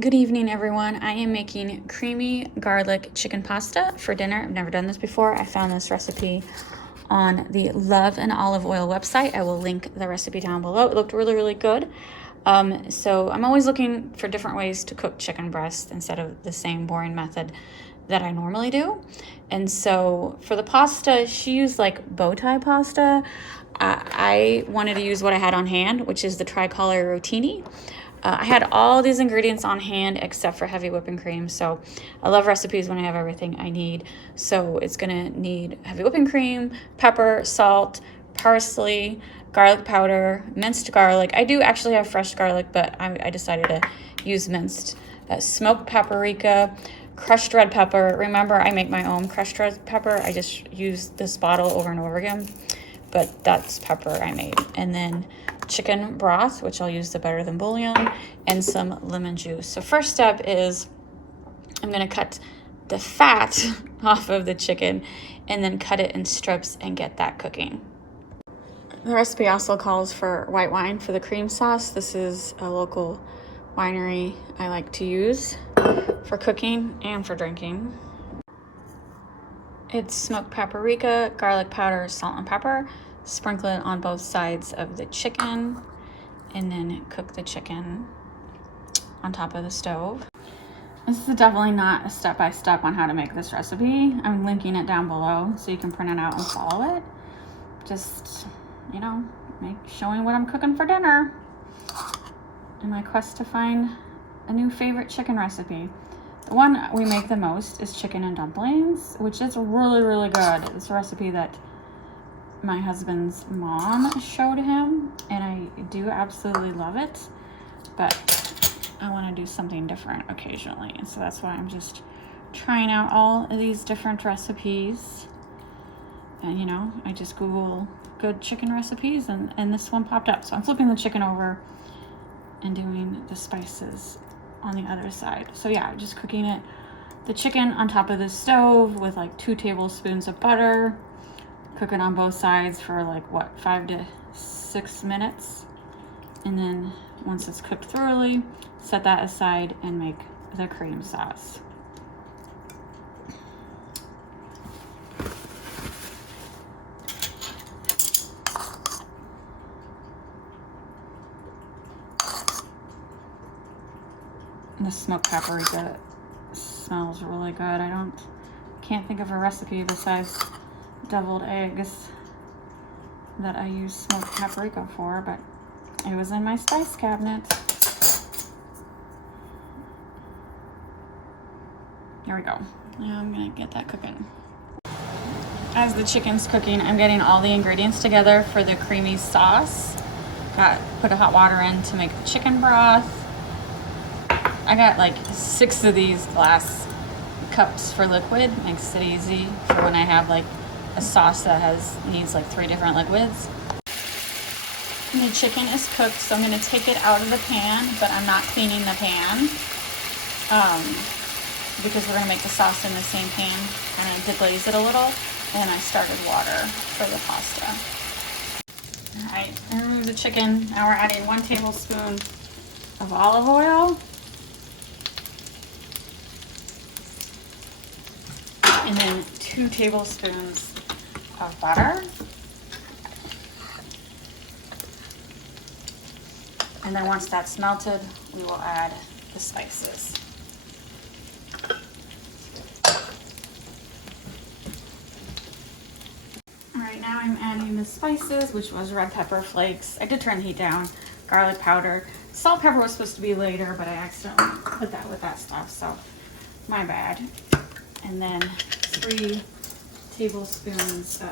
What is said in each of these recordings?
Good evening, everyone. I am making creamy garlic chicken pasta for dinner. I've never done this before. I found this recipe on the Love and Olive Oil website. I will link the recipe down below. It looked really, really good. So I'm always looking for different ways to cook chicken breast instead of the same boring method that I normally do. And so for the pasta, she used like bow tie pasta. I wanted to use what I had on hand, which is the tricolor rotini. I had all these ingredients on hand except for heavy whipping cream. So I love recipes when I have everything I need. So it's gonna need heavy whipping cream, pepper, salt, parsley, garlic powder, minced garlic. I do actually have fresh garlic, but I decided to use minced. Smoked paprika, crushed red pepper. Remember, I make my own crushed red pepper. I just use this bottle over and over again, but that's pepper I made. And then chicken broth, which I'll use the better than bouillon, and some lemon juice. So first step is I'm gonna cut the fat off of the chicken and then cut it in strips and get that cooking. The recipe also calls for white wine for the cream sauce. This is a local winery I like to use for cooking and for drinking. It's smoked paprika, garlic powder, salt and pepper. Sprinkle it on both sides of the chicken and then cook the chicken on top of the stove. This is definitely not a step-by-step on how to make this recipe. I'm linking it down below so you can print it out and follow it. Just, you know, showing what I'm cooking for dinner in my quest to find a new favorite chicken recipe. The one we make the most is chicken and dumplings, which is really, really good. It's a recipe that my husband's mom showed him, and I do absolutely love it, but I want to do something different occasionally, and so that's why I'm just trying out all of these different recipes. And you know, I just Google good chicken recipes, and this one popped up, so I'm flipping the chicken over and doing the spices on the other side. So yeah, just cooking it, the chicken on top of the stove with like 2 tablespoons of butter. Cook it on both sides for like, what, 5 to 6 minutes. And then once it's cooked thoroughly, set that aside and make the cream sauce. The smoked paprika smells really good. Can't think of a recipe besides deviled eggs that I use smoked paprika for, but it was in my spice cabinet. Here we go. Now I'm gonna get that cooking. As the chicken's cooking, I'm getting all the ingredients together for the creamy sauce. Put a hot water in to make the chicken broth. I got like 6 of these glass cups for liquid. Makes it easy for when I have like a sauce that needs like 3 different liquids. And the chicken is cooked, so I'm going to take it out of the pan, but I'm not cleaning the pan because we're going to make the sauce in the same pan, kind of deglaze it a little. And I started water for the pasta. All right, I removed the chicken. Now we're adding 1 tablespoon of olive oil. And then 2 tablespoons of butter. And then once that's melted, we will add the spices. All right, now I'm adding the spices, which was red pepper flakes. I did turn the heat down, garlic powder. Salt, pepper was supposed to be later, but I accidentally put that with that stuff, so my bad. And then 3 tablespoons of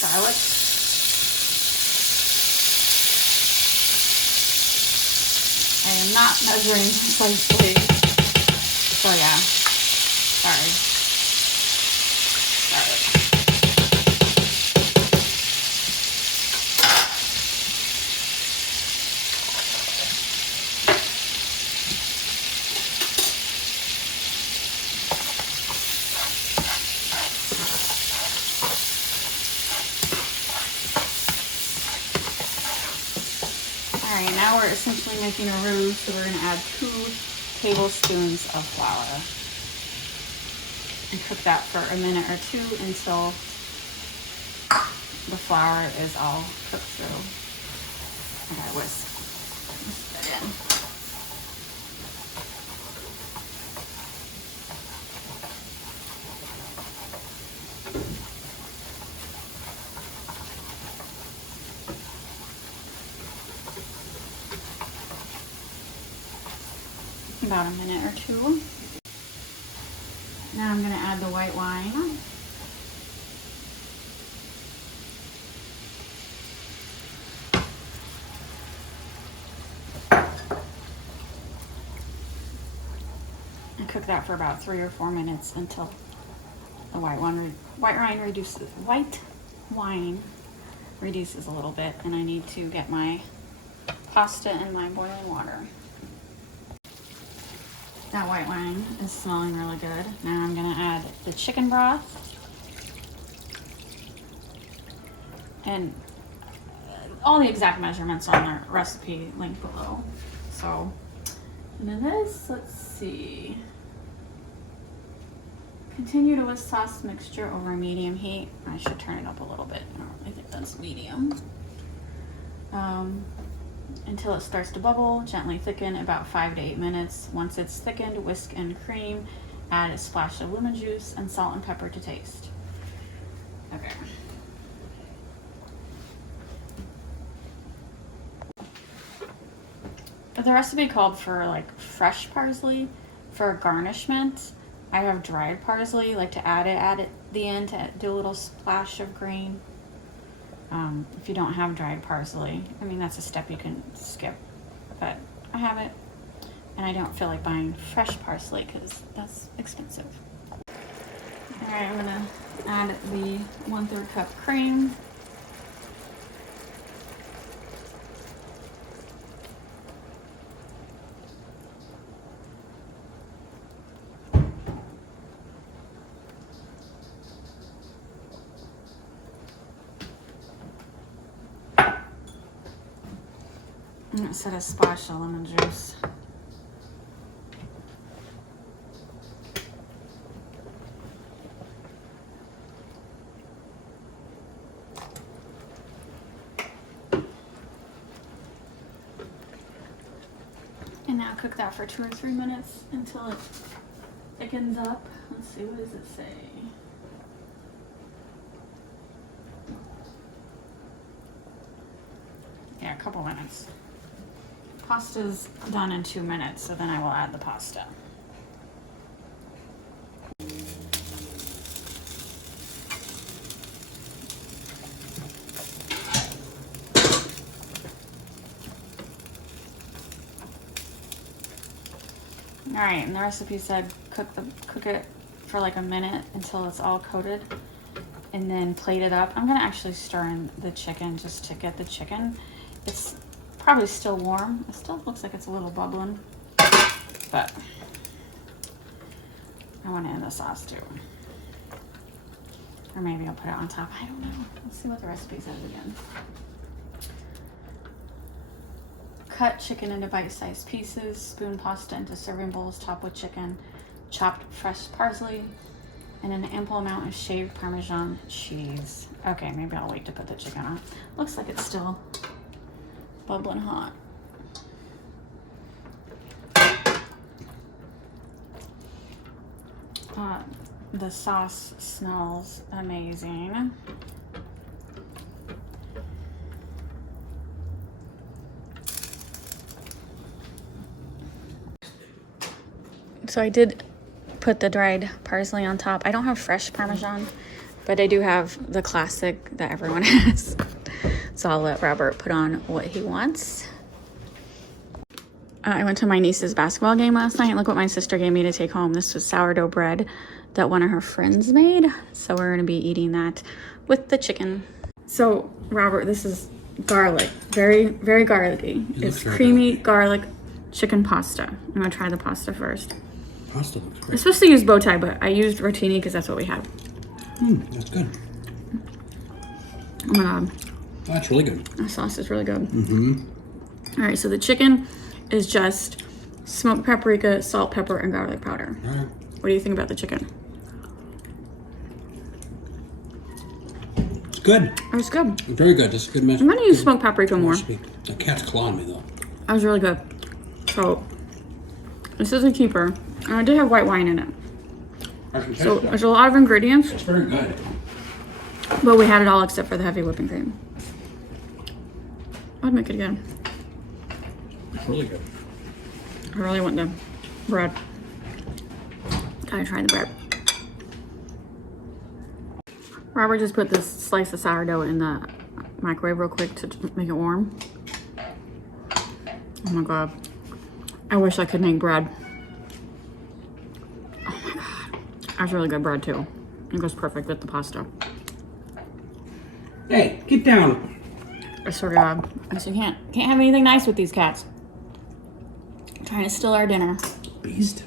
garlic. I am not measuring precisely, so yeah, sorry. Garlic. All right, now we're essentially making a roux, so we're gonna add 2 tablespoons of flour and cook that for a minute or 2 until the flour is all cooked through. I gotta whisk that in. About a minute or 2. Now I'm going to add the white wine. And cook that for about 3 or 4 minutes until the white wine reduces a little bit, and I need to get my pasta in my boiling water. That white wine is smelling really good. Now I'm gonna add the chicken broth. And all the exact measurements on the recipe link below. So, into this, let's see. Continue to whisk sauce mixture over medium heat. I should turn it up a little bit. I think that's medium. Until it starts to bubble, gently thicken about 5 to 8 minutes. Once it's thickened, whisk in cream, add a splash of lemon juice and salt and pepper to taste. Okay. The recipe called for like fresh parsley for garnishment. I have dried parsley, like to add it at the end to do a little splash of green. If you don't have dried parsley, I mean, that's a step you can skip, but I have it, and I don't feel like buying fresh parsley because that's expensive. All right, I'm gonna add the 1/3 cup cream. And it said a splash of lemon juice. And now cook that for 2 or 3 minutes until it thickens up. Let's see, what does it say? Yeah, a couple minutes. Pasta's done in 2 minutes, so then I will add the pasta. All right, and the recipe said cook it for like a minute until it's all coated, and then plate it up. I'm gonna actually stir in the chicken just to get the chicken. It's probably still warm. It still looks like it's a little bubbling, but I want it in the sauce too. Or maybe I'll put it on top. I don't know. Let's see what the recipe says again. Cut chicken into bite-sized pieces. Spoon pasta into serving bowls, top with chicken, chopped fresh parsley, and an ample amount of shaved Parmesan cheese. Okay, maybe I'll wait to put the chicken on. Looks like it's still bubbling hot. The sauce smells amazing. So I did put the dried parsley on top. I don't have fresh Parmesan, but I do have the classic that everyone has. So I'll let Robert put on what he wants. I went to my niece's basketball game last night. Look what my sister gave me to take home. This was sourdough bread that one of her friends made. So we're gonna be eating that with the chicken. So Robert, this is garlic, very, very garlicky. It's creamy garlic chicken pasta. I'm gonna try the pasta first. Pasta looks great. I'm supposed to use bow tie, but I used rotini because that's what we have. That's good. Oh my God. That's really good. The sauce is really good. All right, so the chicken is just smoked paprika, salt, pepper, and garlic powder. All right. What do you think about the chicken? It's good. It was good. Very good. This is a good I'm gonna use smoked paprika more. recipe. The cat's clawing me though. That was really good. So this is a keeper. And I did have white wine in it. So there's a lot of ingredients, It's very good. but we had it all except for the heavy whipping cream. I'd make it again. It's really good. I really want the bread. Gotta try the bread. Robert just put this slice of sourdough in the microwave real quick to make it warm. Oh my god. I wish I could make bread. Oh my god. That's really good bread too. It goes perfect with the pasta. Hey, get down. I swear to God. I guess you can't have anything nice with these cats. Trying to steal our dinner. Beast.